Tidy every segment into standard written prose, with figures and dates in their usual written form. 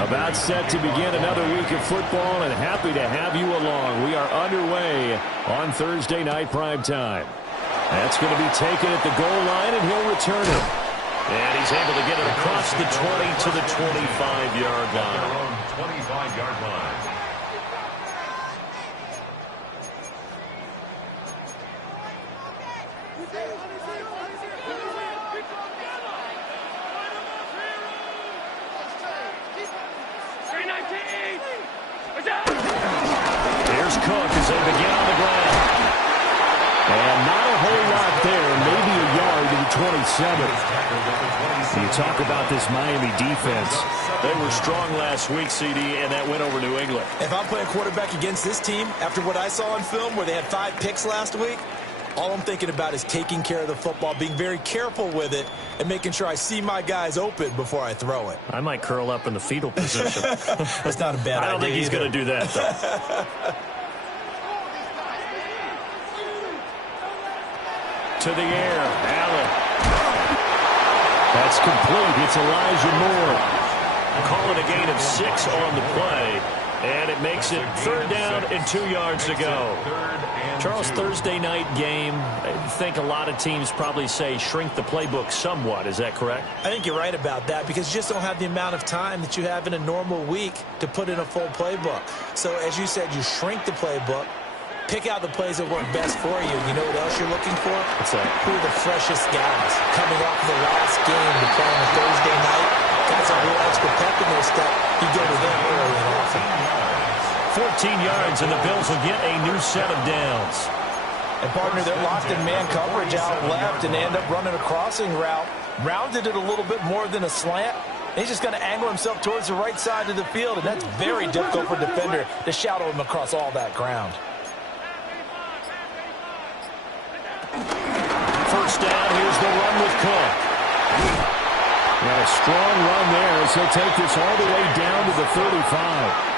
About set to begin another week of football, and happy to have you along. We are underway on Thursday night primetime. That's going to be taken at the goal line, and he'll return it. And he's able to get it across the 20 to the 25-yard line. 25-yard line. Here's Cook as they begin on the ground. And not a whole lot there, maybe a yard to the 27. You talk about this Miami defense. They were strong last week, CD, and that went over New England. If I'm playing quarterback against this team, after what I saw on film where they had 5 picks last week, all I'm thinking about is taking care of the football, being very careful with it, and making sure I see my guys open before I throw it. I might curl up in the fetal position. That's not a bad idea. I don't think he's going to do that, though. To the air, Allen. That's complete. It's Elijah Moore. Call it a gain of 6 on the play, and it makes it 3rd down and 2 yards to go. Charles, Thursday night game, I think a lot of teams probably say shrink the playbook somewhat. Is that correct? I think you're right about that because you just don't have the amount of time that you have in a normal week to put in a full playbook. So, as you said, you shrink the playbook, pick out the plays that work best for you. You know what else you're looking for? What's that? Who are the freshest guys coming off the last game to play on a Thursday night? Guys have a little extra pep in their step. You go to them early and often. 14 yards, and the Bills will get a new set of downs. And, partner, they're locked in man coverage out left, and they end up running a crossing route. Rounded it a little bit more than a slant. He's just going to angle himself towards the right side of the field, and that's very difficult for a defender to shadow him across all that ground. First down, here's the run with Cook. And a strong run there as he'll take this all the way down to the 35.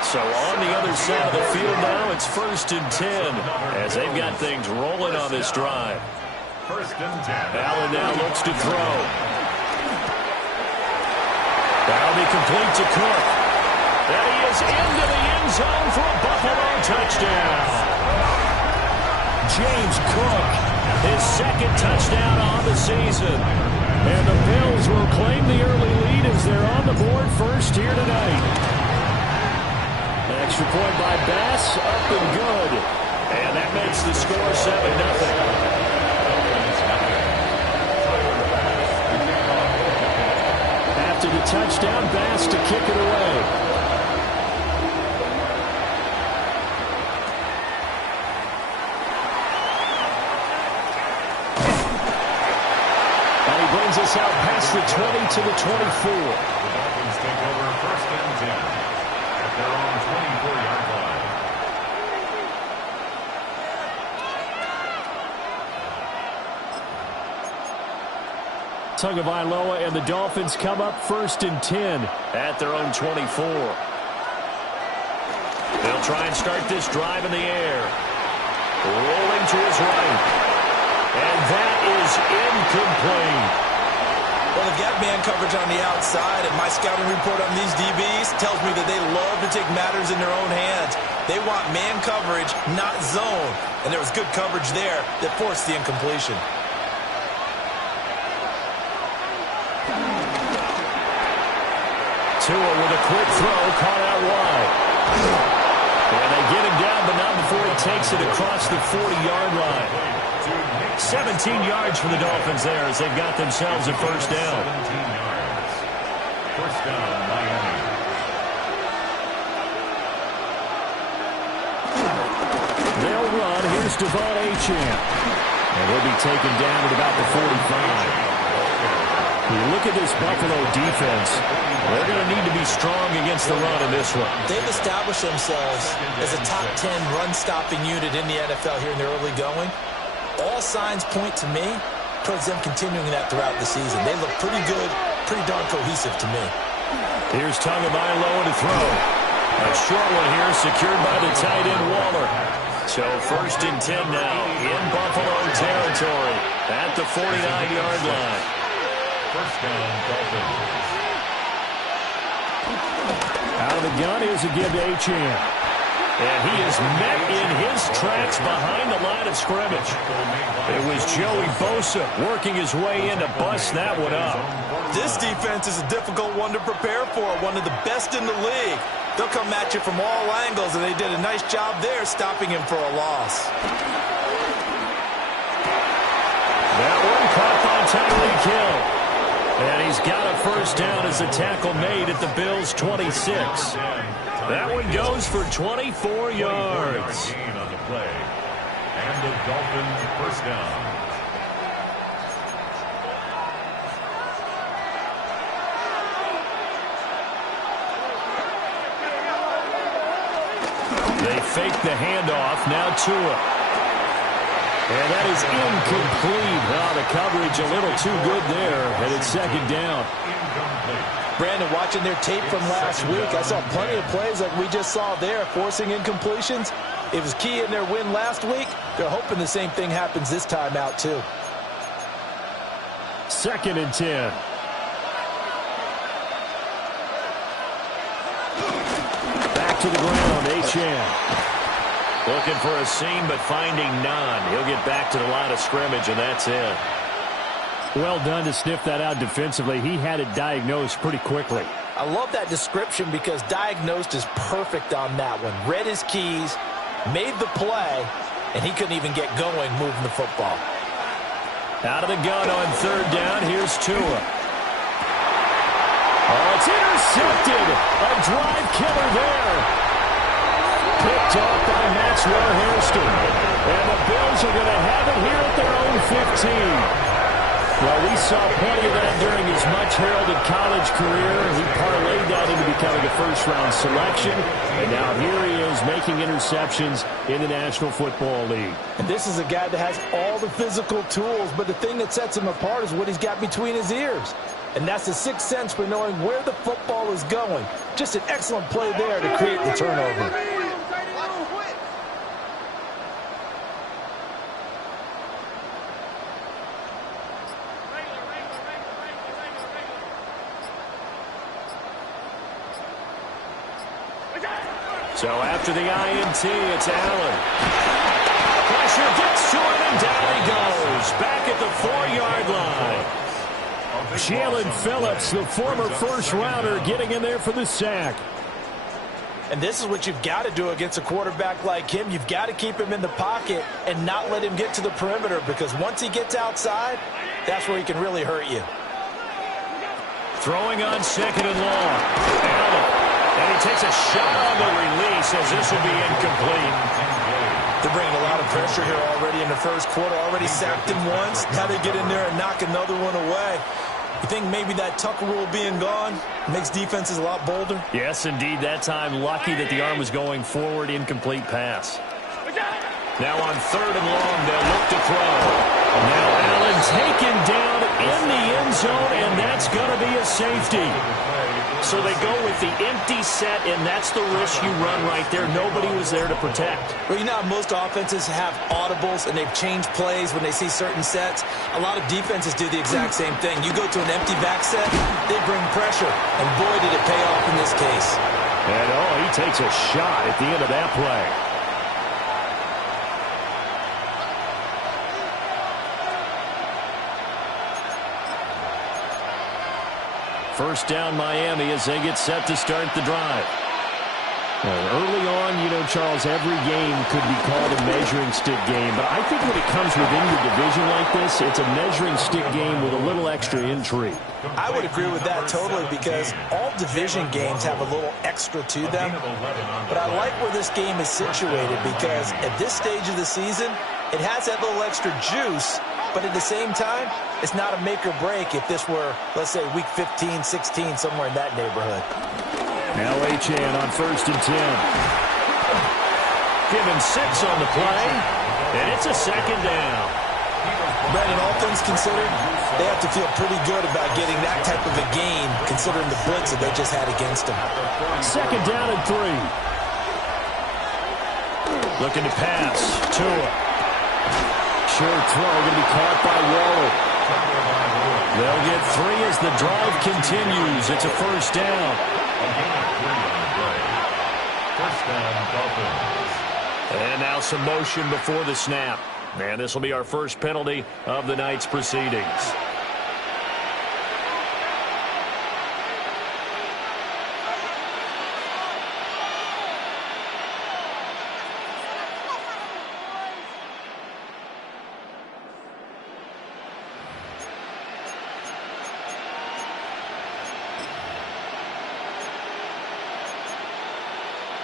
So on the other side of the field now, it's 1st and 10 as they've got things rolling on this drive. 1st and 10. Allen now looks to throw. That'll be complete to Cook. And he is into the end zone for a Buffalo touchdown. James Cook, his 2nd touchdown on the season. And the Bills will claim the early lead as they're on the board first here tonight. Extra point by Bass, up and good. And that makes the score 7-0. After the touchdown, Bass to kick it away. And he brings us out past the 20 to the 24. The Dolphins take over 1st and 10 at their own 24-yard line. Tagovailoa and the Dolphins come up 1st and 10 at their own 24. They'll try and start this drive in the air. Rolling to his right. And that is incomplete. Well, they've got man coverage on the outside, and my scouting report on these DBs tells me that they love to take matters in their own hands. They want man coverage, not zone. And there was good coverage there that forced the incompletion. Tua with a quick throw, caught out wide. And they get him down, but not before he takes it across the 40-yard line. 17 yards for the Dolphins there as they've got themselves a 1st down. 17 yards. 1st down, Miami. They'll run. Here's Devon Achane. And he'll be taken down at about the 45. You look at this Buffalo defense, they're going to need to be strong against the run in this one. They've established themselves as a top 10 run-stopping unit in the NFL here in the early going. All signs point to me towards them continuing that throughout the season. They look pretty good, pretty darn cohesive to me. Here's Tagovailoa to throw. A short one here secured by the tight end Waller. So 1st and 10 now in Buffalo territory at the 49-yard line. 1st down, Dolphins. Out of the gun, here's a give to Achane. And he is met in his tracks behind the line of scrimmage. It was Joey Bosa working his way in to bust that one up. This defense is a difficult one to prepare for, one of the best in the league. They'll come at you from all angles, and they did a nice job there stopping him for a loss. That one caught by Tyreek Hill. And he's got a first down as the tackle made at the Bills' 26. That one goes for 24 yards. On the play. And the Dolphins first down. They fake the handoff. Now Tua. And that is incomplete. Oh, the coverage a little too good there. And it's second down. Brandon, watching their tape from last week, I saw plenty of plays like we just saw there, forcing incompletions. It was key in their win last week. They're hoping the same thing happens this time out, too. 2nd and 10. Back to the ground, Achane. Looking for a seam, but finding none. He'll get back to the line of scrimmage, and that's it. Well done to sniff that out defensively. He had it diagnosed pretty quickly. I love that description because diagnosed is perfect on that one. Read his keys, made the play, and he couldn't even get going moving the football. Out of the gun on 3rd down, here's Tua. Oh, it's intercepted. A drive killer there. Picked off by Maxwell Hairston. And the Bills are going to have it here at their own 15. Well, we saw plenty of that during his much-heralded college career. He parlayed that into becoming a first-round selection. And now here he is making interceptions in the National Football League. And this is a guy that has all the physical tools, but the thing that sets him apart is what he's got between his ears. And that's the sixth sense for knowing where the football is going. Just an excellent play there to create the turnover. So after the INT, it's Allen. Pressure gets to him, and down he goes. Back at the 4-yard line. Jalen Phillips, the former first-rounder, getting in there for the sack. And this is what you've got to do against a quarterback like him. You've got to keep him in the pocket and not let him get to the perimeter, because once he gets outside, that's where he can really hurt you. Throwing on 2nd and long. Allen. And he takes a shot on the release as this will be incomplete. They're bringing a lot of pressure here already in the first quarter. Already sacked him once. Now they get in there and knock another one away. You think maybe that Tucker rule being gone makes defenses a lot bolder? Yes, indeed. That time, lucky that the arm was going forward. Incomplete pass. Now on 3rd and long, they'll look to throw. Now Allen taken down in the end zone, and that's going to be a safety. So they go with the empty set, and that's the risk you run right there. Nobody was there to protect. Well, you know how most offenses have audibles, and they've changed plays when they see certain sets. A lot of defenses do the exact same thing. You go to an empty back set, they bring pressure, and boy, did it pay off in this case. And, oh, he takes a shot at the end of that play. First down, Miami, as they get set to start the drive. Early on, you know, Charles, every game could be called a measuring stick game. But I think when it comes within your division like this, it's a measuring stick game with a little extra intrigue. I would agree with that totally, because all division games have a little extra to them. But I like where this game is situated, because at this stage of the season, it has that little extra juice. But at the same time, it's not a make or break if this were, let's say, week 15, 16, somewhere in that neighborhood. Now Achane on 1st and 10. Given 6 on the play, and it's a 2nd down. Brandon, all things considered, they have to feel pretty good about getting that type of a gain, considering the blitz that they just had against them. 2nd down and 3. Looking to pass. Tua. Short throw going to be caught by Waller. They'll get 3 as the drive continues. It's a first down. First down, Dolphins. And now some motion before the snap. And this will be our first penalty of the night's proceedings.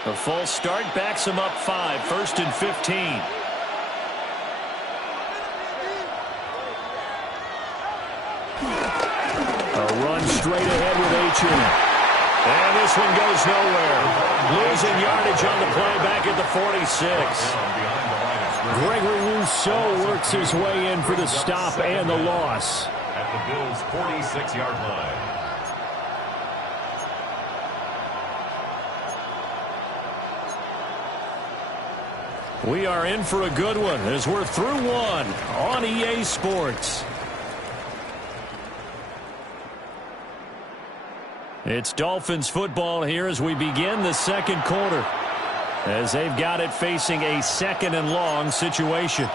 A false start backs him up 5, first and 15. A run straight ahead with Achin. And this one goes nowhere. Losing yardage on the play back at the 46. Gregory Rousseau works his way in for the stop and the loss. At the Bills' 46-yard line. We are in for a good one as we're through one on EA Sports. It's Dolphins football here as we begin the second quarter, as they've got it facing a second and long situation.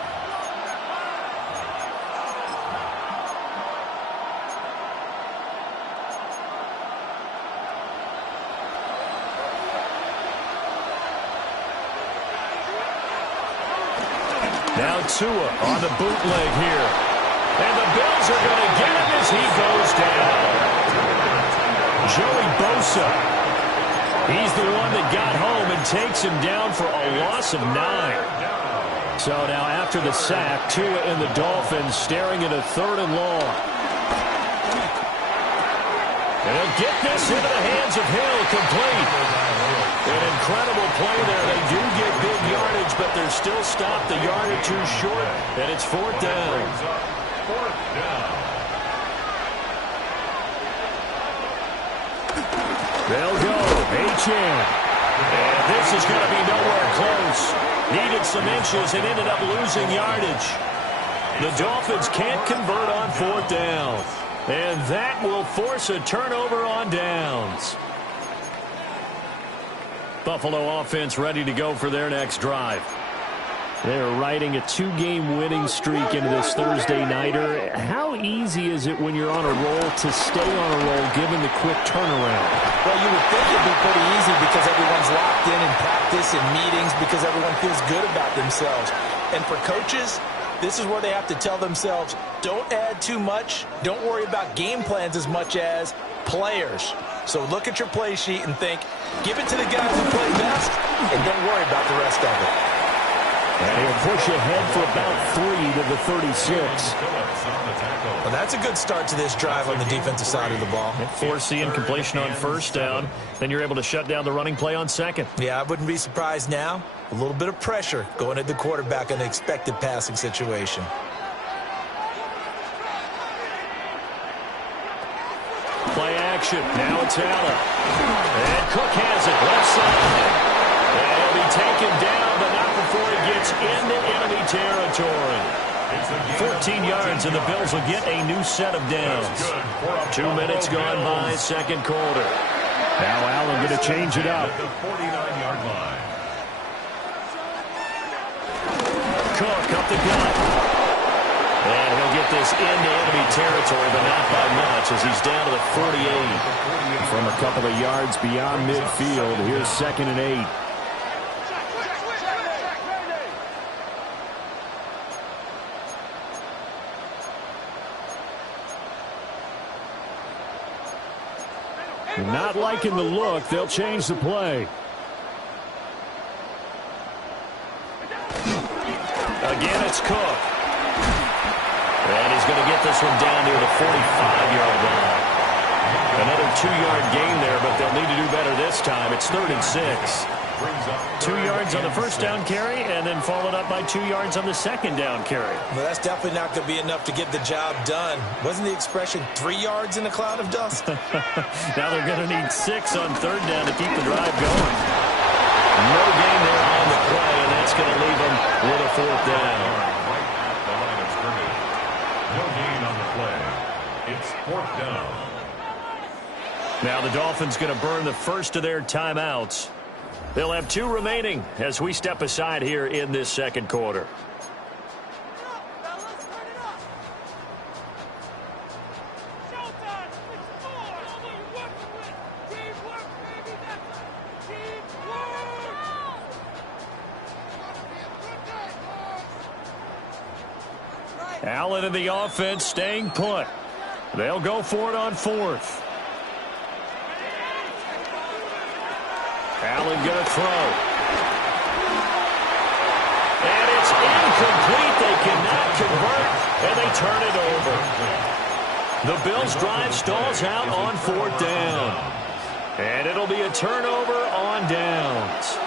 Now Tua on the bootleg here. And the Bills are going to get him as he goes down. Joey Bosa. He's the one that got home and takes him down for a loss of 9. So now after the sack, Tua and the Dolphins staring at a 3rd and long. And he'll get this into the hands of Hill, complete. An incredible play there. They do get big yardage, but they're still stopped a yard or 2 short, and it's 4th down. 4th down. They'll go. Achin. And this is going to be nowhere close. Needed some inches and ended up losing yardage. The Dolphins can't convert on 4th down. And that will force a turnover on downs. Buffalo offense ready to go for their next drive. They're riding a 2-game winning streak into this Thursday nighter. How easy is it when you're on a roll to stay on a roll given the quick turnaround? Well, you would think it'd be pretty easy because everyone's locked in practice and meetings because everyone feels good about themselves. And for coaches, this is where they have to tell themselves, don't add too much. Don't worry about game plans as much as players. So look at your play sheet and think, give it to the guys who play best, and don't worry about the rest of it. And he'll push ahead for about 3 to the 36. Well, that's a good start to this drive on the defensive side of the ball. Forcing completion on 1st down. Then you're able to shut down the running play on 2nd. Yeah, I wouldn't be surprised now. A little bit of pressure going at the quarterback in an expected passing situation. Play action. Now it's Allen. And Cook has it left side. And he'll be taken down, but not before he gets into enemy territory. 14 yards, and the Bills will get a new set of downs. 2 minutes gone by, second quarter. Now Allen going to change it up. The 49-yard line. Cook up the gut. And he'll get this into enemy territory, but not by much as he's down to the 48. From a couple of yards beyond midfield, here's 2nd and 8. Not liking the look. They'll change the play. Again, it's Cook. And he's going to get this one down near the 45-yard line. Another 2-yard gain there, but they'll need to do better this time. It's 3rd and 6. 2 yards on the first down carry, and then followed up by 2 yards on the second down carry. Well, that's definitely not going to be enough to get the job done. Wasn't the expression 3 yards in a cloud of dust? Now they're going to need 6 on 3rd down to keep the drive going. No gain there on the play, and that's going to leave them with a 4th down. Right at the line of scrimmage. No gain on the play. 4th down. Now the Dolphins going to burn the first of their timeouts. They'll have 2 remaining as we step aside here in this second quarter. Allen in the offense staying put. They'll go for it on 4th. Allen going to throw. And it's incomplete. They cannot convert, and they turn it over. The Bills' drive stalls out on 4th down. And it'll be a turnover on downs.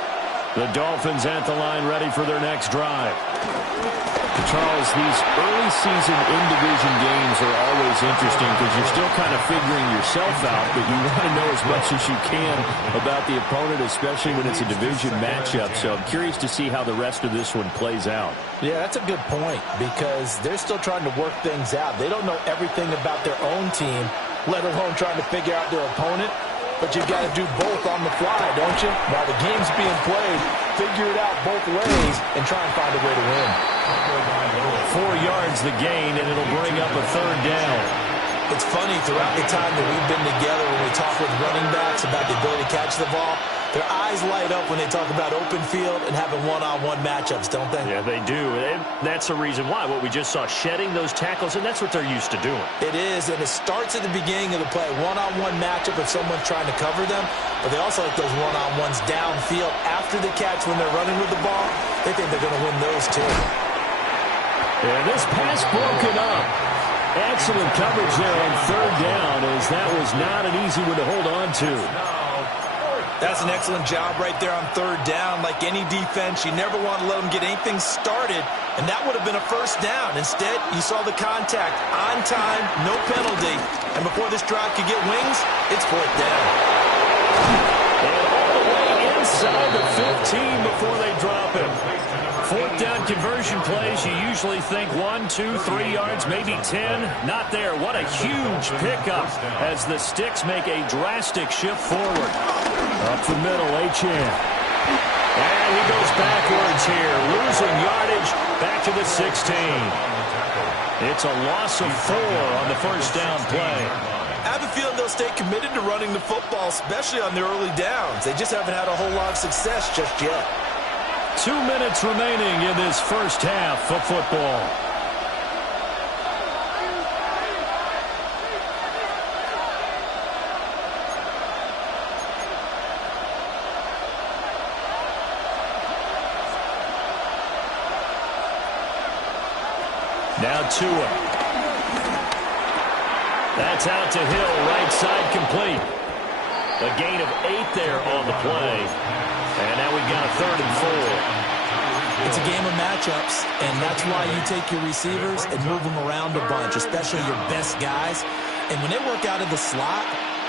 The Dolphins at the line ready for their next drive. Charles, these early season in-division games are always interesting because you're still kind of figuring yourself out, but you want to know as much as you can about the opponent, especially when it's a division matchup. So I'm curious to see how the rest of this one plays out. Yeah, that's a good point because they're still trying to work things out. They don't know everything about their own team, let alone trying to figure out their opponent. But you've got to do both on the fly, don't you? While the game's being played, figure it out both ways and try and find a way to win. 4 yards the gain, and it'll bring up a 3rd down. It's funny, throughout the time that we've been together, when we talk with running backs about the ability to catch the ball, their eyes light up when they talk about open field and having one-on-one matchups, don't they? Yeah, they do. And that's the reason why. What we just saw, shedding those tackles, and that's what they're used to doing. It is, and it starts at the beginning of the play. One-on-one matchup if someone's trying to cover them, but they also like those one-on-ones downfield after the catch when they're running with the ball. They think they're going to win those too. And this pass broken up. Excellent coverage there on 3rd down, as that was not an easy one to hold on to. That's an excellent job right there on 3rd down. Like any defense, you never want to let them get anything started, and that would have been a 1st down. Instead, you saw the contact on time, no penalty, and before this drive could get wings, it's 4th down. And all the way inside the 15 before they drop him. 4th down conversion plays, you usually think 1, 2, 3 yards, maybe 10. Not there. What a huge pickup as the Sticks make a drastic shift forward. Up the middle, Achane. And he goes backwards here, losing yardage back to the 16. It's a loss of 4 on the 1st down play. I have a feeling they'll stay committed to running the football, especially on their early downs. They just haven't had a whole lot of success just yet. 2 minutes remaining in this first half of football. Now Tua. That's out to Hill, right side complete. A gain of 8 there on the play. And now we've got a 3rd and 4. It's a game of matchups, and that's why you take your receivers and move them around a bunch, especially your best guys. And when they work out of the slot,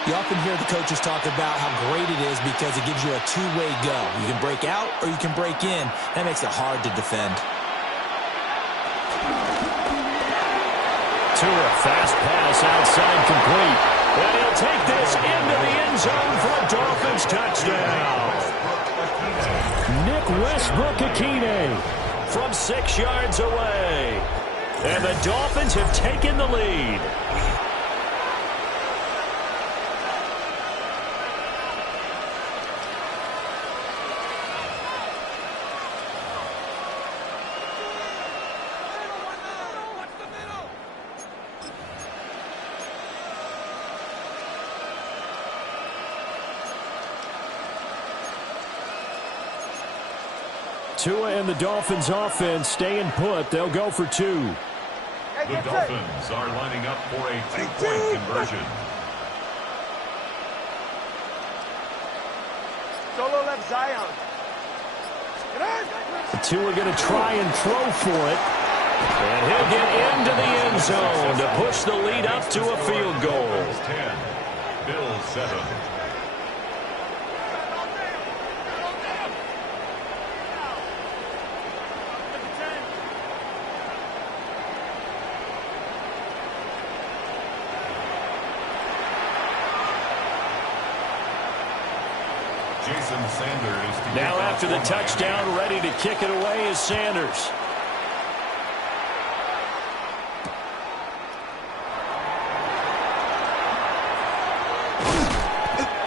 you often hear the coaches talk about how great it is because it gives you a two-way go. You can break out or you can break in. That makes it hard to defend. Tua, fast pass outside complete. And he'll take this into the end zone for a Dolphins touchdown. Nick Westbrook-Akine from 6 yards away. And the Dolphins have taken the lead. Tua and the Dolphins offense staying put. They'll go for 2. The Dolphins are lining up for a 2-point conversion. Solo left Zion. Tua going to try and throw for it. And he'll get into the end zone to push the lead up to a field goal. 10, Bills 7. Now after the touchdown, ready to kick it away is Sanders.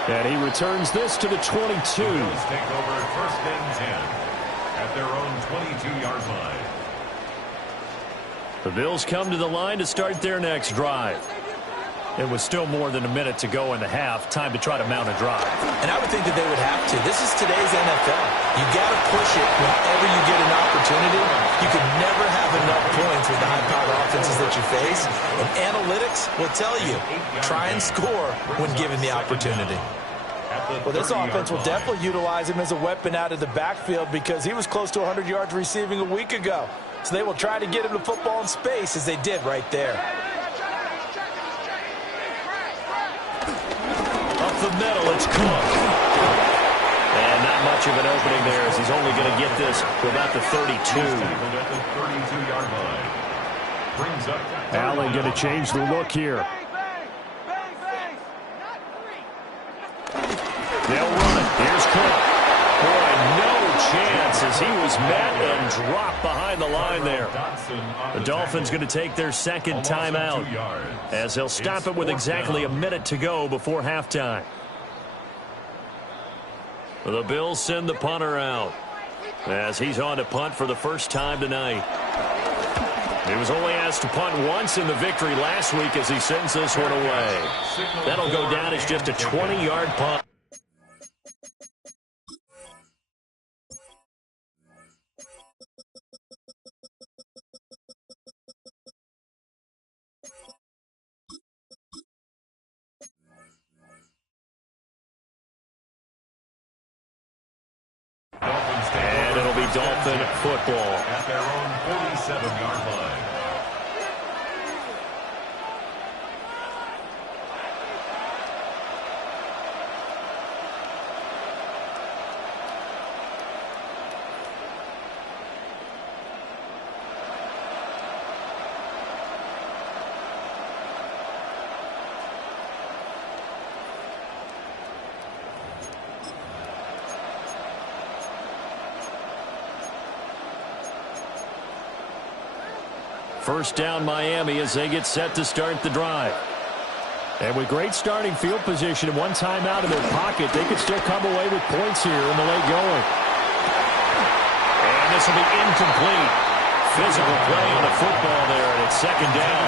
And he returns this to the 22. The Bills take over 1st and 10 at their own 22-yard line. The Bills come to the line to start their next drive. It was still more than a minute to go in the half. Time to try to mount a drive. And I would think that they would have to. This is today's NFL. You got to push it whenever you get an opportunity. You can never have enough points with the high-powered offenses that you face. And analytics will tell you, try and score when given the opportunity. Well, this offense will definitely utilize him as a weapon out of the backfield because he was close to 100 yards receiving a week ago. So they will try to get him the football in space as they did right there. Up the middle, it's Cook. And not much of an opening there as he's only going to get this to about the 32. Allen going to change the look here. They'll run it. Here's Cook. Boy, no chance as he was met and dropped behind the line there. The Dolphins going to take their second timeout as they'll stop it with exactly a minute to go before halftime. The Bills send the punter out as he's on to punt for the first time tonight. He was only asked to punt once in the victory last week as he sends this one away. That'll go down as just a 20-yard punt. And it'll be Dolphin football. At their own 47-yard line. First down Miami as they get set to start the drive. And with great starting field position and one timeout in their pocket, they could still come away with points here in the late going. And this will be incomplete. Physical play on the football there, and it's second down.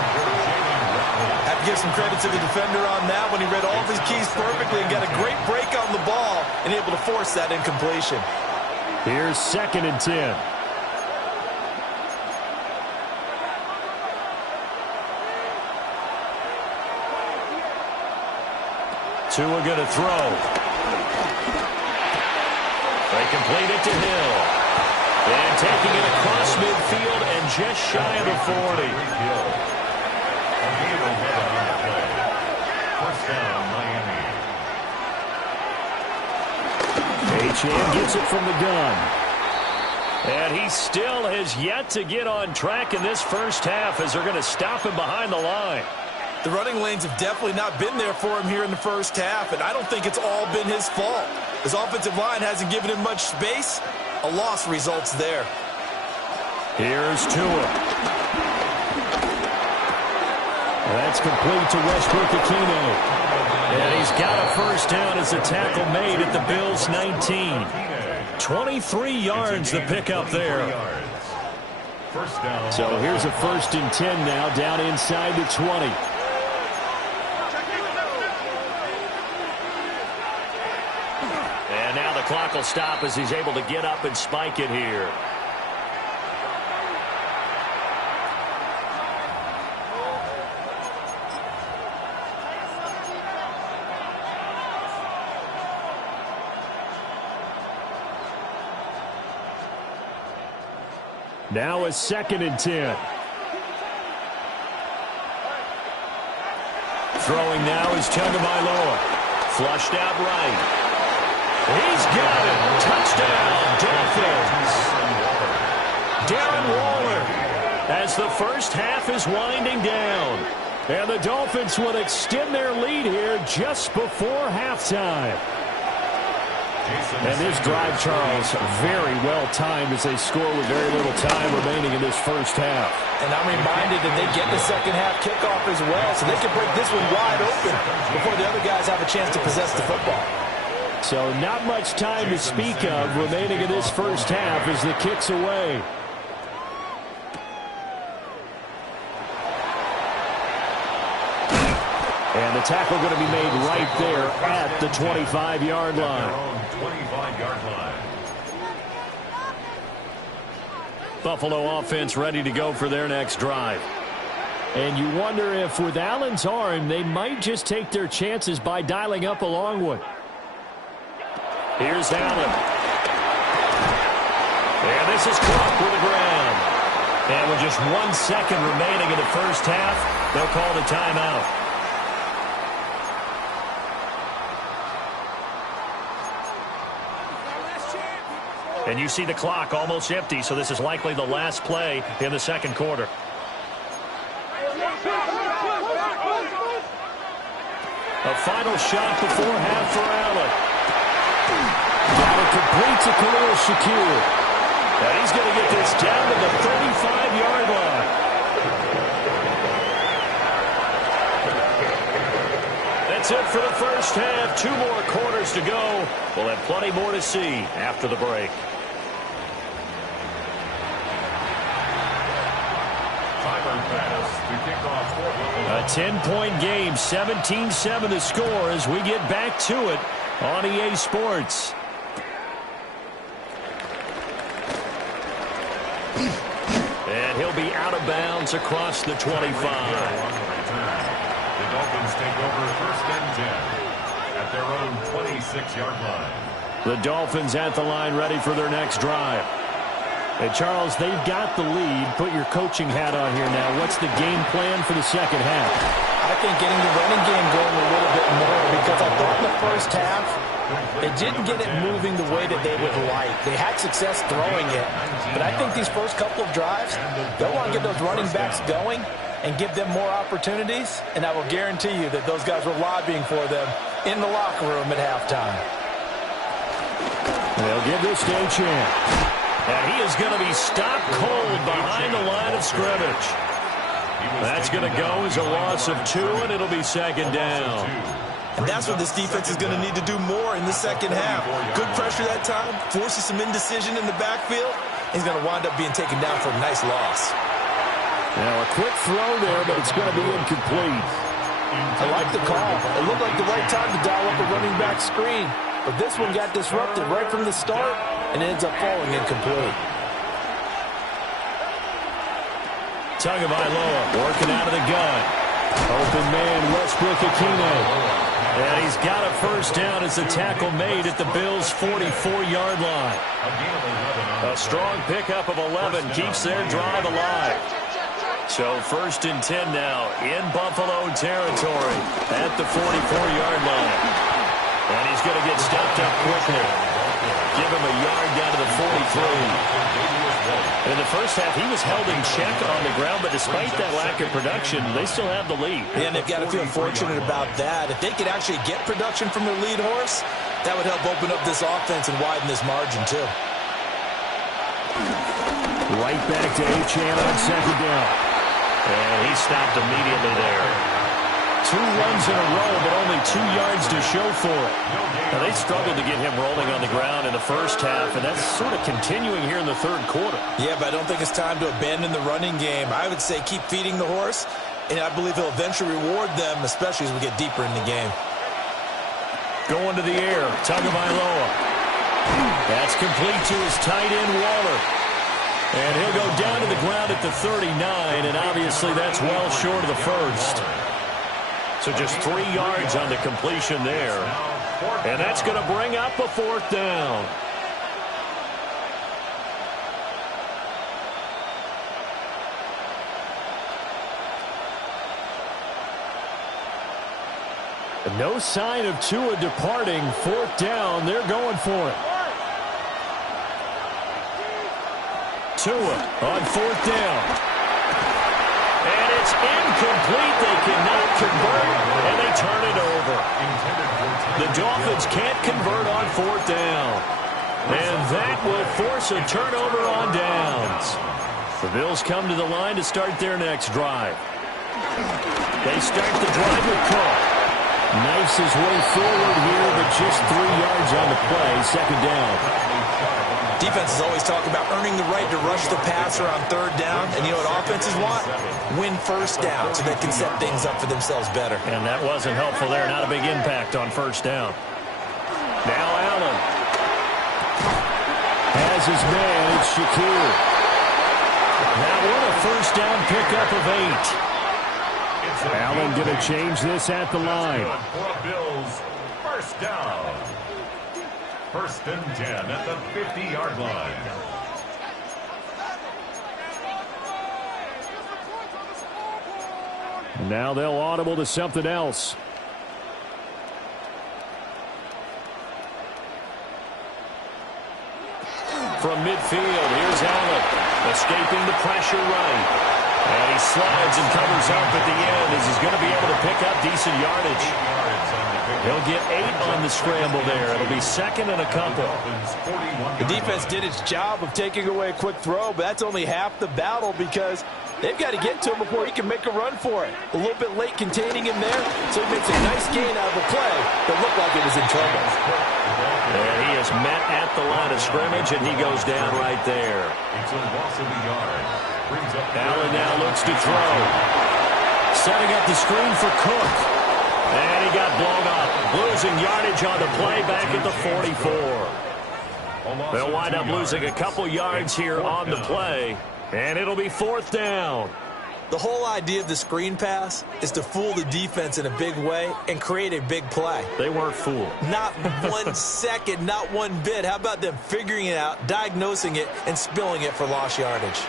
Have to give some credit to the defender on that when he read all of his keys perfectly and got a great break on the ball and able to force that incompletion. Here's 2nd and 10. Tua going to throw. They complete it to Hill. And taking it across midfield and just shy of the 40. First down, Miami. Achane gets it from the gun. And he still has yet to get on track in this first half as they're going to stop him behind the line. The running lanes have definitely not been there for him here in the first half, and I don't think it's all been his fault. His offensive line hasn't given him much space. A loss results there. Here's Tua. That's complete to Westbrook-Ikhine. And he's got a first down as the tackle made at the Bills' 19. 23 yards the pickup there. So here's a 1st and 10 now down inside the 20. And now the clock will stop as he's able to get up and spike it here. Now a 2nd and 10. Throwing now is Tagovailoa. Flushed out right. He's got it. Touchdown, Dolphins. Darren Waller as the first half is winding down. And the Dolphins will extend their lead here just before halftime. And this drive, Charles, very well timed as they score with very little time remaining in this first half. And I'm reminded that they get the second half kickoff as well, so they can break this one wide open before the other guys have a chance to possess the football. So not much time to speak of remaining in this first half as the kick's away. And the tackle going to be made right there at the 25-yard line. 25-yard line. Buffalo offense ready to go for their next drive. And you wonder if with Allen's arm, they might just take their chances by dialing up a long one. Here's Allen. And this is caught for the ground. And with just 1 second remaining in the first half, they'll call the timeout. And you see the clock almost empty, so this is likely the last play in the second quarter. A final shot before half for Allen. Got it complete to Khalil Shakir. And he's going to get this down to the 35-yard line. That's it for the first half. 2 more quarters to go. We'll have plenty more to see after the break. A 10-point game, 17-7 the score as we get back to it on EA Sports. And he'll be out of bounds across the 25. The Dolphins take over first and 10 at their own 26-yard line. The Dolphins at the line ready for their next drive. Hey, Charles, they've got the lead. Put your coaching hat on here now. What's the game plan for the second half? I think getting the running game going a little bit more because I thought in the first half they didn't get it moving the way that they would like. They had success throwing it, but I think these first couple of drives, they'll want to get those running backs going and give them more opportunities, and I will guarantee you that those guys were lobbying for them in the locker room at halftime. They'll give this to Achane. And he is going to be stopped cold behind the line of scrimmage. That's going to go as a loss of 2, and it'll be second down. And that's what this defense is going to need to do more in the second half. Good pressure that time, forces some indecision in the backfield. He's going to wind up being taken down for a nice loss. Now a quick throw there, but it's going to be incomplete. I like the call. It looked like the right time to dial up a running back screen. But this one got disrupted right from the start and ends up falling incomplete. Tagovailoa working out of the gun. Open man, Westbrook-Ikhine. And he's got a first down as the tackle made at the Bills' 44-yard line. A strong pickup of 11 keeps their drive alive. So first and 10 now in Buffalo territory at the 44-yard line. And he's going to get stopped up quickly. Give him a yard down to the 43. In the first half, he was held in check on the ground, but despite that lack of production, they still have the lead. And they've got to feel fortunate about that. If they could actually get production from their lead horse, that would help open up this offense and widen this margin, too. Right back to Achane on second down. And he stopped immediately there. 2 runs in a row, but only 2 yards to show for it. Now, they struggled to get him rolling on the ground in the first half, and that's sort of continuing here in the third quarter. Yeah, but I don't think it's time to abandon the running game. I would say keep feeding the horse, and I believe he'll eventually reward them, especially as we get deeper in the game. Going to the air, Tagovailoa. That's complete to his tight end, Waller. And he'll go down to the ground at the 39, and obviously that's well short of the first. So just 3 yards on the completion there. And that's going to bring up a 4th down. No sign of Tua departing. 4th down. They're going for it. Tua on 4th down. And it's incomplete. They cannot convert, and they turn it over. The Dolphins can't convert on fourth down. And that will force a turnover on downs. The Bills come to the line to start their next drive. They start the drive with Cook. Knifes his way forward here, but just 3 yards on the play, second down. Defenses always talk about earning the right to rush the passer on third down. And you know what offenses want? Win first down so they can set things up for themselves better. And that wasn't helpful there. Not a big impact on first down. Now Allen has his man. It's Shakir. Now what a first down pickup of 8. Allen going to change this at the line. For Bills, first down. First and 10 at the 50-yard line. Now they'll audible to something else. From midfield, here's Allen, escaping the pressure right. And he slides and covers up at the end as he's going to be able to pick up decent yardage. He'll get 8 on the scramble there. It'll be second and a couple. The defense did its job of taking away a quick throw, but that's only half the battle because they've got to get to him before he can make a run for it. A little bit late containing him there, so he makes a nice gain out of a play that looked like it was in trouble. And he is met at the line of scrimmage, and he goes down right there. It's a loss of a yard. Allen now looks to throw. Setting up the screen for Cook. And he got blown up. Losing yardage on the play back at the 44. They'll wind up losing a couple yards here on the play. And it'll be fourth down. The whole idea of the screen pass is to fool the defense in a big way and create a big play. They weren't fooled. Not 1 second, not one bit. How about them figuring it out, diagnosing it, and spilling it for lost yardage?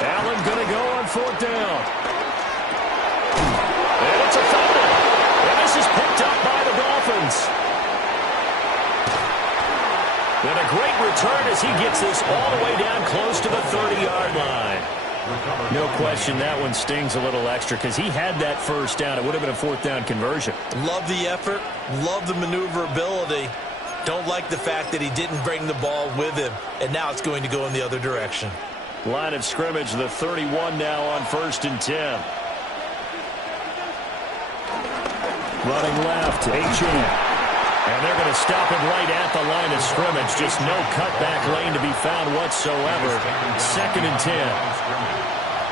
Allen going to go on fourth down. And it's a fumble. And this is picked up by the Dolphins. And a great return as he gets this all the way down close to the 30-yard line. No question that one stings a little extra because he had that first down. It would have been a fourth down conversion. Love the effort. Love the maneuverability. Don't like the fact that he didn't bring the ball with him. And now it's going to go in the other direction. Line of scrimmage, the 31 now on first and 10. Running left, H.M. And they're going to stop him right at the line of scrimmage. Just no cutback lane to be found whatsoever. Second and 10.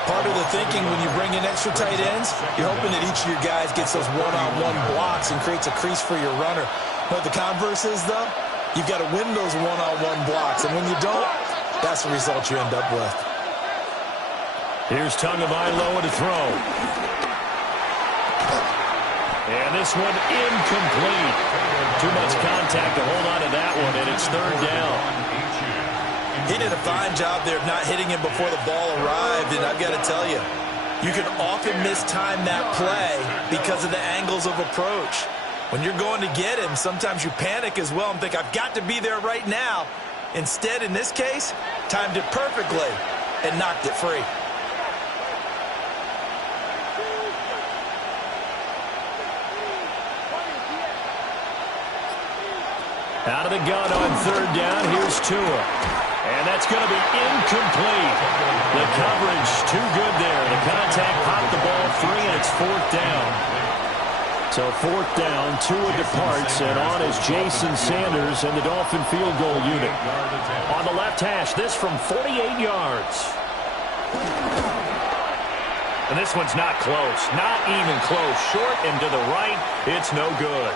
Part of the thinking when you bring in extra tight ends, you're hoping that each of your guys gets those one-on-one blocks and creates a crease for your runner. But the converse is, though, you've got to win those one-on-one blocks. And when you don't, that's the result you end up with. Here's Tagovailoa to throw. And this one incomplete. Too much contact to hold on to that one, and it's third down. He did a fine job there of not hitting him before the ball arrived, and I've got to tell you, you can often mistime that play because of the angles of approach. When you're going to get him, sometimes you panic as well and think, I've got to be there right now. Instead, in this case, timed it perfectly and knocked it free. Out of the gun on third down, here's Tua. And that's going to be incomplete. The coverage too good there. The contact popped the ball free, and it's fourth down. So fourth down, Tua departs, and on is Jason Sanders and the Dolphin field goal unit. On the left hash, this from 48 yards. And this one's not close, not even close. Short and to the right, it's no good.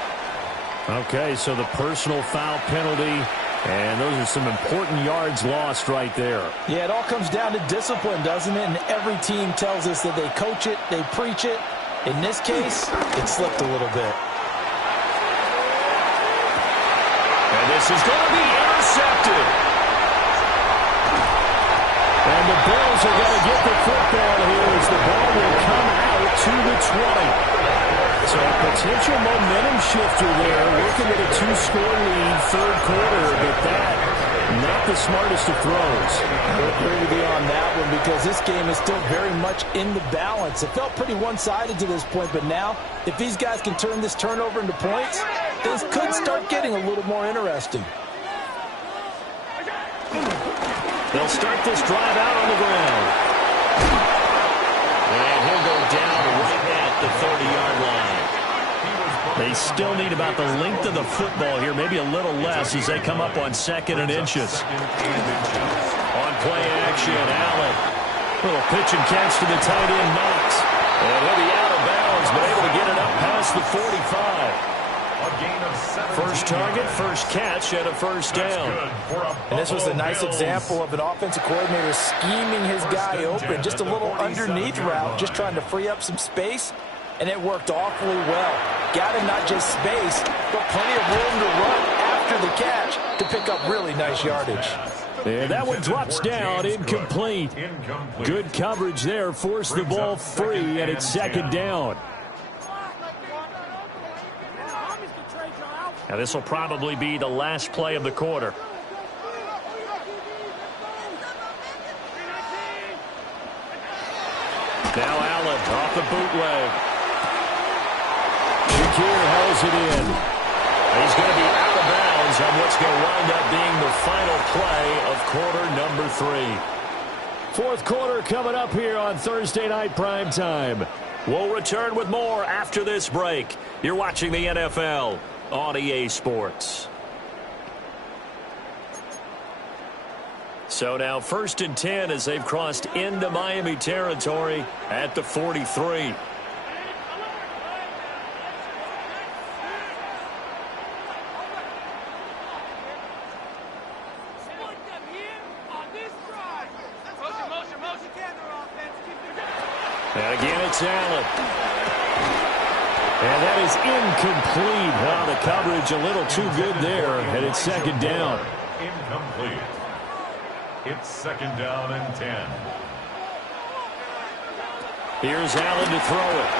Okay, so the personal foul penalty, and those are some important yards lost right there. Yeah, it all comes down to discipline, doesn't it? And every team tells us that they coach it, they preach it. In this case, it slipped a little bit. And this is going to be intercepted. And the Bills are going to get the football here as the ball will come out to the 20. So a potential momentum shifter there, working with a 2-score lead, third quarter, but that Not the smartest of throws. I agree with you on that one because this game is still very much in the balance. It felt pretty one-sided to this point, but now if these guys can turn this turnover into points, this could start getting a little more interesting. They'll start this drive out on the ground. And he'll go down right at the 30-yard line. They still need about the length of the football here, maybe a little less as they come up on 2nd and inches. On play action, Allen. Little pitch and catch to the tight end, Knox. And he'll be out of bounds, but able to get it up past the 45. First target, first catch, and a first down. And this was a nice example of an offensive coordinator scheming his guy open. Just a little underneath route, just trying to free up some space, and it worked awfully well. Got him not just space, but plenty of room to run after the catch to pick up really nice yardage. And that one drops down, incomplete. Good coverage there, forced the ball free, and it's 2nd down. Now this will probably be the last play of the quarter. Now Allen off the bootleg. Shakir hauls it in. He's going to be out of bounds on what's going to wind up being the final play of quarter number 3. Fourth quarter coming up here on Thursday Night Prime Time. We'll return with more after this break. You're watching the NFL on EA Sports. So now 1st and 10 as they've crossed into Miami territory at the 43. And again, it's Allen. And that is incomplete. Wow, the coverage a little too good there, and it's 2nd down. Incomplete. It's 2nd down and 10. Here's Allen to throw it.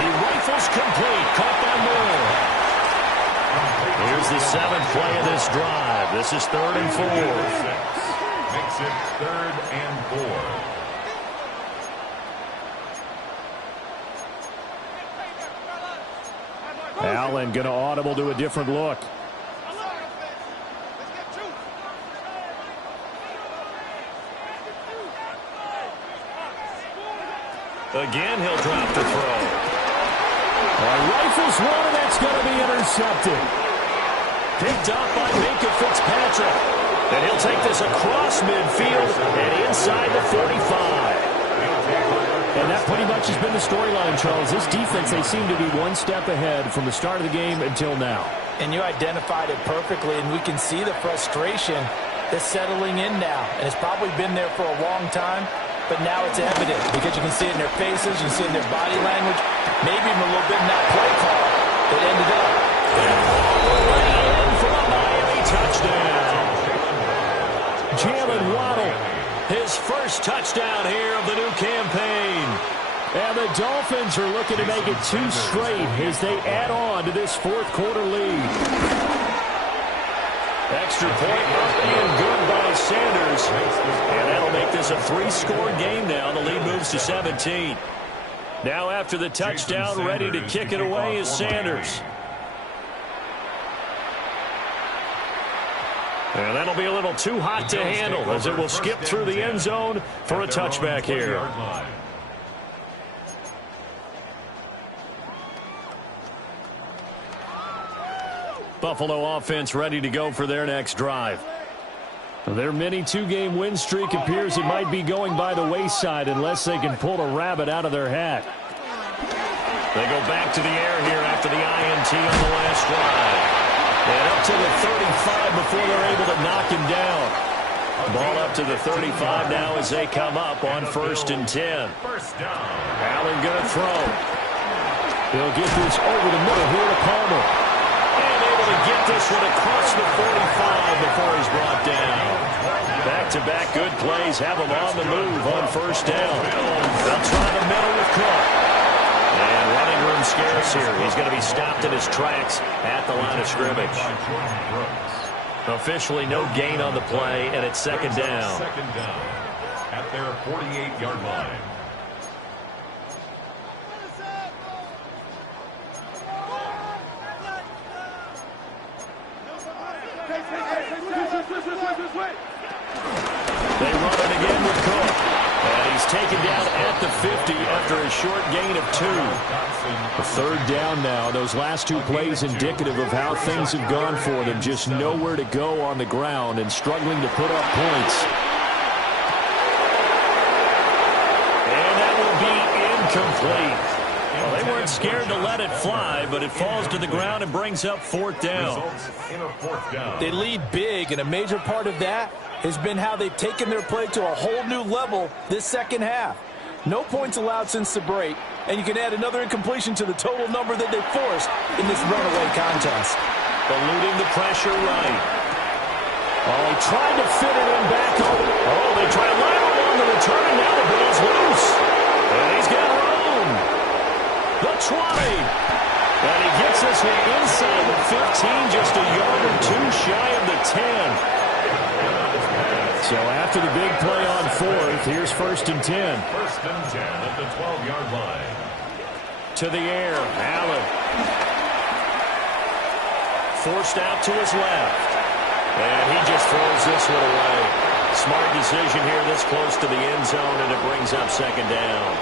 He rifles complete. Caught by Moore. Here's the 7th play of this drive. This is 3rd and 4. Makes it 3rd and 4. Allen going to audible to a different look. Again, he'll drop to throw. Rifles one, and that's going to be intercepted. Picked up by Minka Fitzpatrick. And he'll take this across midfield and inside the 45. And that pretty much has been the storyline, Charles. This defense, they seem to be one step ahead from the start of the game until now. And you identified it perfectly, and we can see the frustration that's settling in now. And it's probably been there for a long time, but now it's evident because you can see it in their faces, you can see it in their body language, maybe even a little bit in that play call that ended up. In for a Miami touchdown. Jalen Waddle, his first touchdown here of the new campaign. And the Dolphins are looking to make it 2 straight as they add on to this 4th quarter lead. Extra point up and good by Sanders. And that'll make this a 3-score game now. The lead moves to 17. Now after the touchdown, ready to kick it away is Sanders. And that'll be a little too hot to handle as it will skip through the end zone for a touchback here. Buffalo offense ready to go for their next drive. Their mini 2-game win streak appears it might be going by the wayside unless they can pull a rabbit out of their hat. They go back to the air here after the INT on the last drive. And up to the 35 before they're able to knock him down. Ball up to the 35 now as they come up on 1st and 10. Allen going to throw. He'll get this over the middle here to Palmer. And able to get this one across the 45 before he's brought down. Back-to-back good plays have him on the move on 1st down. They'll try the middle with Cook. And running room scarce here. He's going to be stopped in his tracks at the line of scrimmage. Officially no gain on the play, and it's second down. Second down at their 48-yard line. They run it again with Cook. And he's taken down at the 50 after a short gain of 2. A third down now. Those last 2 plays indicative of how things have gone for them. Just nowhere to go on the ground and struggling to put up points. And that will be incomplete. Well, they weren't scared to let it fly, but it falls to the ground and brings up 4th down. They lead big, and a major part of that has been how they've taken their play to a whole new level this second half. No points allowed since the break, and you can add another incompletion to the total number that they forced in this runaway contest. Eluding the pressure right. Oh, he tried to fit it in back over. Oh, they try to line him on the return, and now the ball's loose. And he's got room. The 20. And he gets this one inside the 15, just a yard or 2 shy of the 10. So after the big play on 4th, here's 1st and 10. 1st and 10 at the 12-yard line. To the air, Allen. Forced out to his left. And he just throws this one away. Smart decision here this close to the end zone, and it brings up 2nd down.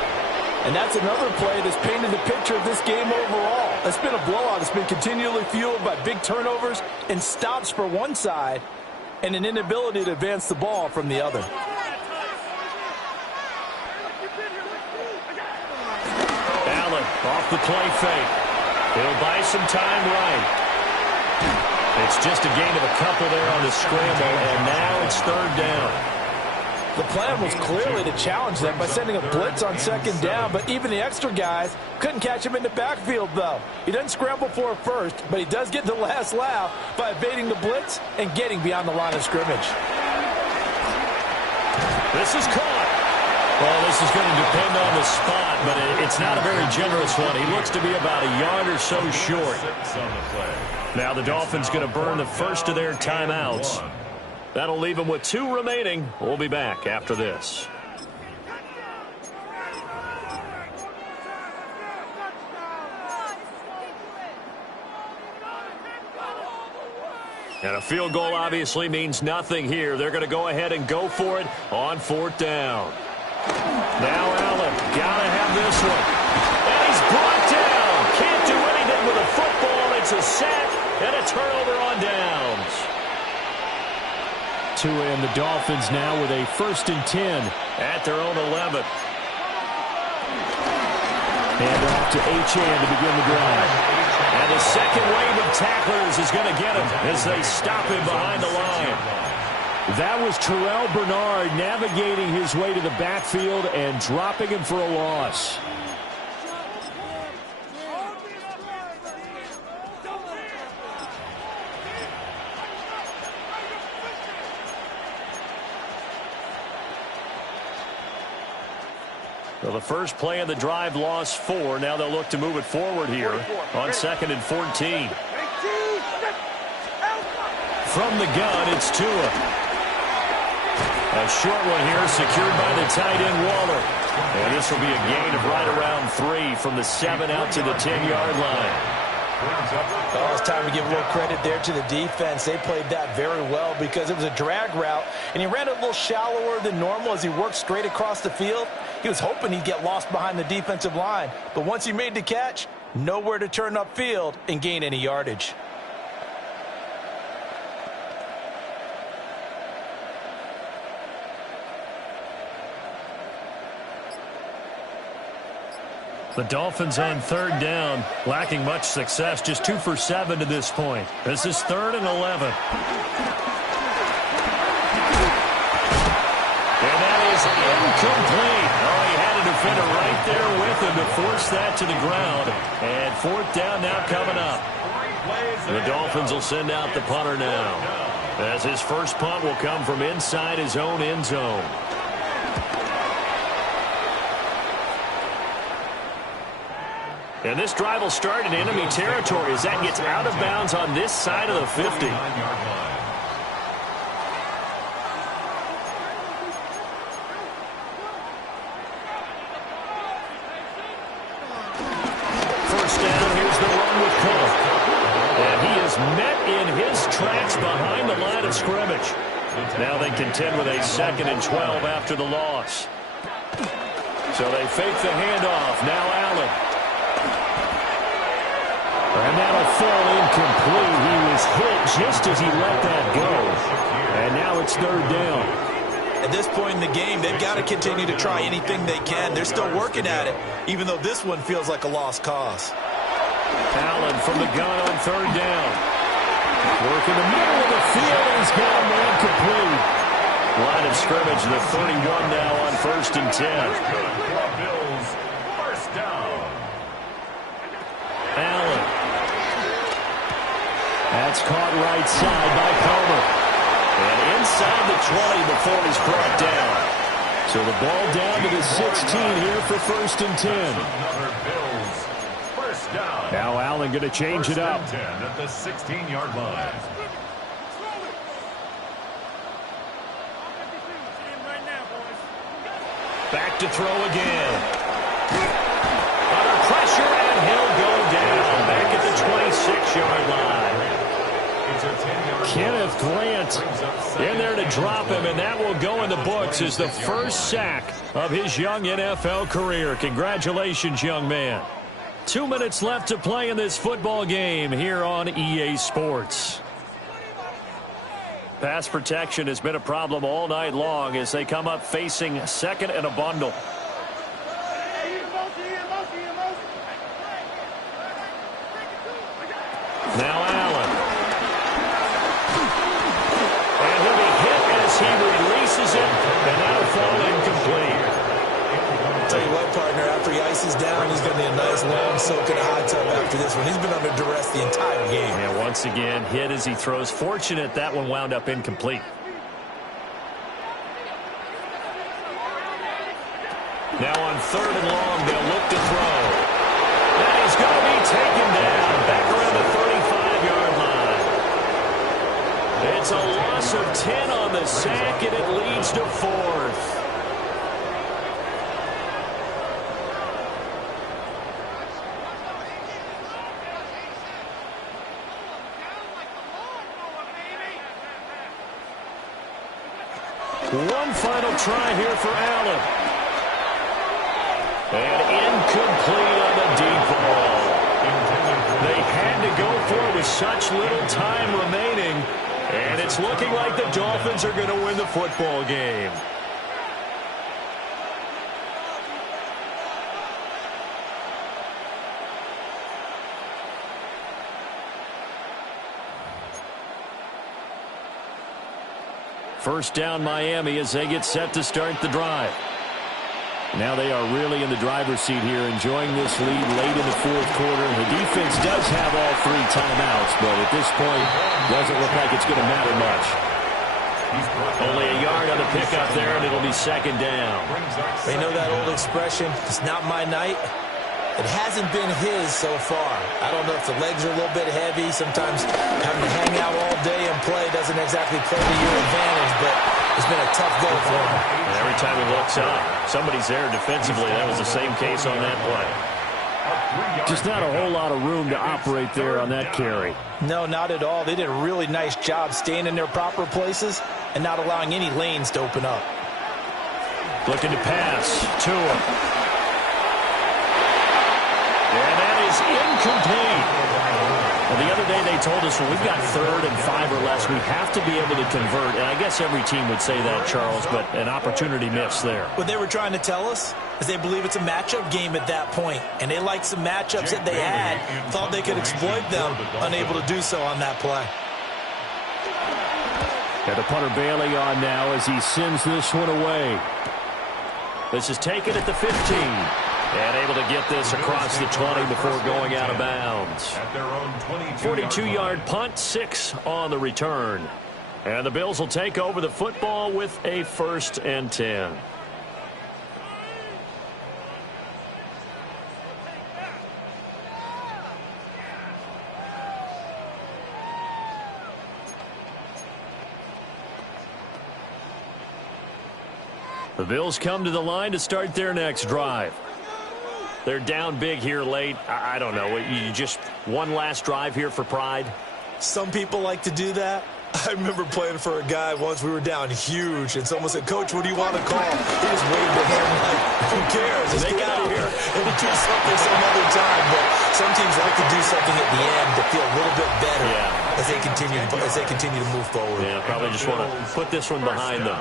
And that's another play that's painted the picture of this game overall. It's been a blowout. It's been continually fueled by big turnovers and stops for one side, and an inability to advance the ball from the other. Allen off the play fake. He'll buy some time right. It's just a gain of a couple there on the scramble, and now it's 3rd down. The plan was clearly to challenge them by sending a blitz on 2nd down, but even the extra guys couldn't catch him in the backfield, though. He doesn't scramble for it first, but he does get the last laugh by evading the blitz and getting beyond the line of scrimmage. This is caught. Well, this is going to depend on the spot, but it's not a very generous one. He looks to be about a yard or so short. Now the Dolphins going to burn the first of their timeouts. That'll leave them with 2 remaining. We'll be back after this. And a field goal obviously means nothing here. They're going to go ahead and go for it on 4th down. Now Allen, gotta have this one. And he's brought down. Can't do anything with a football. It's a sack and a turnover on downs. Tua and the Dolphins now with a 1st and 10 at their own 11. And off to Achane to begin the drive. And the second wave of tacklers is going to get him as they stop him behind the line. That was Terrell Bernard navigating his way to the backfield and dropping him for a loss. Well, the first play of the drive lost 4. Now they'll look to move it forward here on 2nd and 14. From the gun, it's Tua. A short one here secured by the tight end Waller. And this will be a gain of right around 3 from the 7 out to the 10-yard line. Oh, it's time to give a little credit there to the defense. They played that very well because it was a drag route, and he ran it a little shallower than normal as he worked straight across the field. He was hoping he'd get lost behind the defensive line, but once he made the catch, nowhere to turn upfield and gain any yardage. The Dolphins on 3rd down, lacking much success, just 2 for 7 to this point. This is 3rd and 11. And that is incomplete. Oh, he had a defender right there with him to force that to the ground. And 4th down now coming up. The Dolphins will send out the punter now, as his first punt will come from inside his own end zone. And this drive will start in enemy territory as that gets out of bounds on this side of the 50. met in his tracks behind the line of scrimmage. Now they contend with a 2nd and 12 after the loss. So they fake the handoff. Now Allen. And that'll fall incomplete. He was hit just as he let that go. And now it's 3rd down. At this point in the game, they've got to continue to try anything they can. They're still working at it, even though this one feels like a lost cause. Allen from the gun on 3rd down. Work in the middle of the field, and he's got a man complete. Line of scrimmage, the 31 now on 1st and 10. Bills, 1st down. Allen. That's caught right side by Palmer. And inside the 20 before he's brought down. So the ball down to the 16 here for 1st and 10. Another Bills, 1st down. Now Allen going to change it up. 10 at the 16-yard line. Back to throw again. Under pressure, and he'll go down. Back at the 26-yard line. Kenneth Grant in there to drop him, and that will go in the books as the first sack of his young NFL career. Congratulations, young man. 2 minutes left to play in this football game here on EA Sports. Pass protection has been a problem all night long as they come up facing 2nd and a bundle. Now Allen. And he'll be hit as he releases it, and that'll fall incomplete. Tell you what, partner, after he ices down, he's going to need a nice long soak in a hot tub after this one. He's been under duress the entire game. And once again, hit as he throws. Fortunate that one wound up incomplete. Now on 3rd and long, they'll look to throw. And he's going to be taken down back around the 35-yard line. It's a loss of 10 on the sack, and it leads to 4th. One final try here for Allen. And incomplete on the deep ball. They had to go for it with such little time remaining. And it's looking like the Dolphins are going to win the football game. First down Miami as they get set to start the drive. Now they are really in the driver's seat here, enjoying this lead late in the 4th quarter. The defense does have all 3 timeouts, but at this point, doesn't look like it's going to matter much. Only a yard on the pickup there, and it'll be 2nd down. They know that old expression, it's not my night. It hasn't been his so far. I don't know if the legs are a little bit heavy. Sometimes having to hang out all day and play doesn't exactly play to your advantage, but it's been a tough go for him. And every time he looks up, somebody's there defensively. That was the same case on that play. Just not a whole lot of room to operate there on that carry. No, not at all. They did a really nice job staying in their proper places and not allowing any lanes to open up. Looking to pass to him. And that is incomplete. Well, the other day they told us when we've got 3rd and 5 or less, we have to be able to convert. And I guess every team would say that, Charles, but an opportunity missed there. What they were trying to tell us is they believe it's a matchup game at that point. And they liked some matchups that they had, thought they could exploit them, unable to do so on that play. Got the punter Bailey on now as he sends this one away. This is taken at the 15. And able to get this across the 20 before going out of bounds. 42-yard punt, 6 on the return. And the Bills will take over the football with a 1st and 10. The Bills come to the line to start their next drive. They're down big here late. I don't know. You just one last drive here for pride? Some people like to do that. I remember playing for a guy once. We were down huge, and someone said, "Coach, what do you want to call?" He just waved a hand like, "Who cares? Let's get out of here and do something some other time." But some teams like to do something at the end to feel a little bit better as they continue to move forward. Yeah, probably just want to put this one behind them.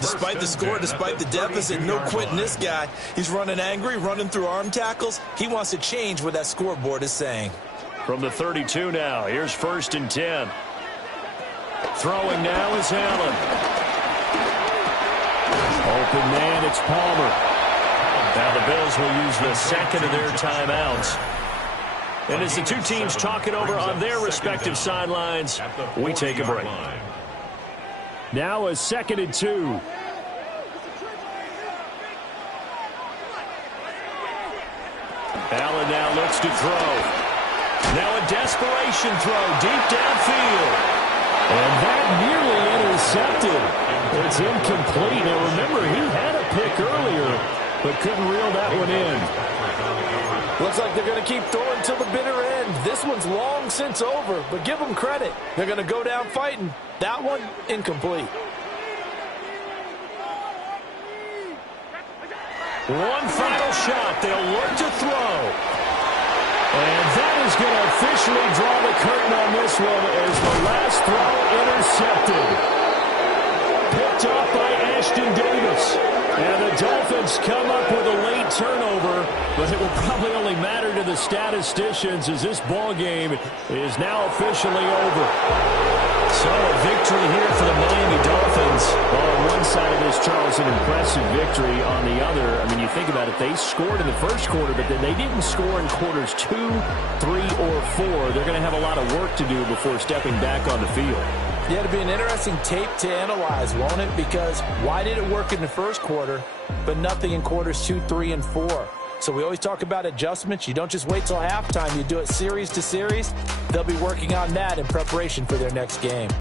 Despite the score, despite the deficit, no quitting this guy. He's running angry, running through arm tackles. He wants to change what that scoreboard is saying. From the 32 now, here's 1st and 10. Throwing now is Allen. Open man, it's Palmer. Now the Bills will use the second of their timeouts. And as the two teams talk it over on their respective sidelines, we take a break. Now a 2nd and 2. Allen now looks to throw. Now a desperation throw deep downfield. And that nearly intercepted. It's incomplete. Now remember, he had a pick earlier, but couldn't reel that one in. Looks like they're going to keep throwing till the bitter end. This one's long since over, but give them credit. They're going to go down fighting. That one, incomplete. One final shot. They'll look to throw. And that is going to officially draw the curtain on this one as the last throw intercepted. Picked off by Ashton Davis. And the Dolphins come up with a late turnover, but it will probably only matter to the statisticians as this ball game is now officially over. So a victory here for the Miami Dolphins. Well, on one side of this, Charles, an impressive victory. On the other, I mean, you think about it, they scored in the first quarter, but then they didn't score in quarters 2, 3, or 4. They're going to have a lot of work to do before stepping back on the field. Yeah, it'll be an interesting tape to analyze, won't it? Because why did it work in the first quarter, but nothing in quarters 2, 3, and 4? So we always talk about adjustments. You don't just wait till halftime. You do it series to series. They'll be working on that in preparation for their next game.